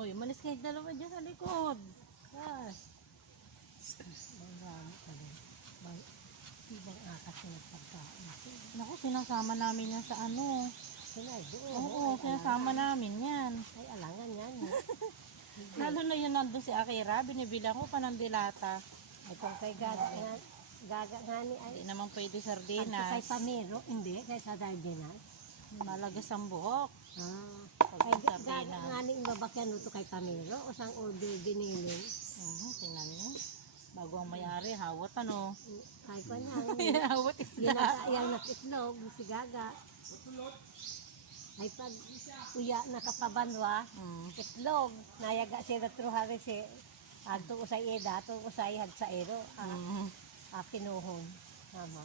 Uy, manis kayo dalawa dyan sa likod. Yes. Marami ka din. Ibang akas na nagpagkaan. Naku, sinasama namin yan sa ano. Oo, sinasama namin yan. Ay, alangan yan. Lalo na yun nandun si Akira, binibilang ko pa ng dilata. Ay, kung kay gaga nga ni ay. Hindi naman pwede Kay sardinas. Pamiro, hindi. Kay sa sardinas. Malagas ang buhok. Kay Pag gaga sardinas. nga ni babakyan ito kay Pamiro. O sang order giniling. Tingnan nyo. Bago ang mayari, hawat ano. Ay, ko na. Hawat Yan isda. ang nakitlog, si Gaga. Ay, pag uya nakapabanwa, itlog, nayaga si Retruhari si ato usay eda, ato usay had sa ero, pinuhon. Tama.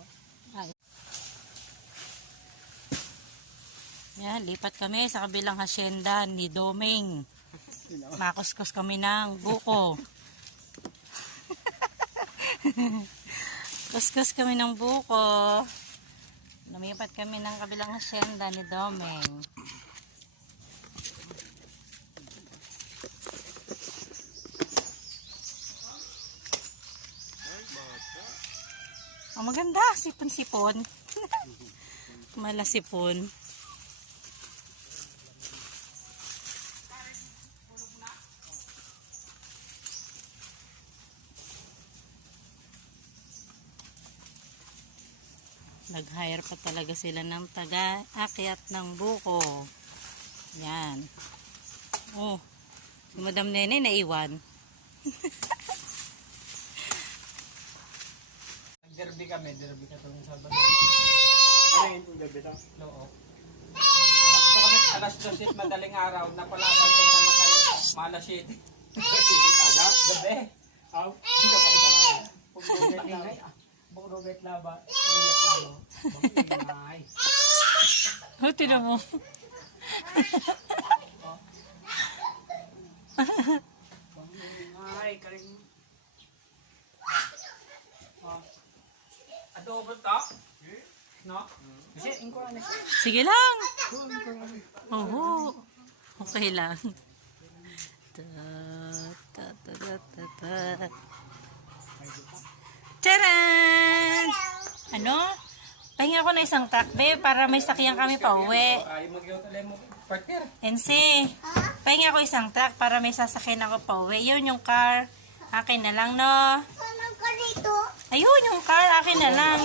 Yan, lipat kami sa kabilang hasyenda ni Doming. Makuskus kami ng buko. Kuskus kami ng buko. Lumipat kami ng kabilang hasyenda ni Doming. Ang maganda, sipon-sipon. Malasipon. Nag-hire pa talaga sila ng taga-akyat ng buko. Yan. Oh, si Madam Nene naiwan. Derby kami, derby ka itong Sabado. Ano yun yung derby ito? Oo. Sakto kami alas 12 madaling araw, napalaban itong ano kayo, Mala City. Kada? Gabi. Aw, hindi ka makita. Pag-roget Bukroget laba, ulit labo. Bangingay. Oh, tinan mo. Bangingay, karing... Adobo to? No? Kasi, ingko ano siya. Sige lang. Oo. Okay lang. Tcharan! Ano? Pahinga ko na isang truck, be, para may sakyan kami pa uwi. Ay, mag-iotale mo, partner. NC, pahinga ko isang truck para may sasakyan ako pa uwi. Yun yung car. Akin na lang, no? Anong ka dito? Ayun, yung car. Akin na lang.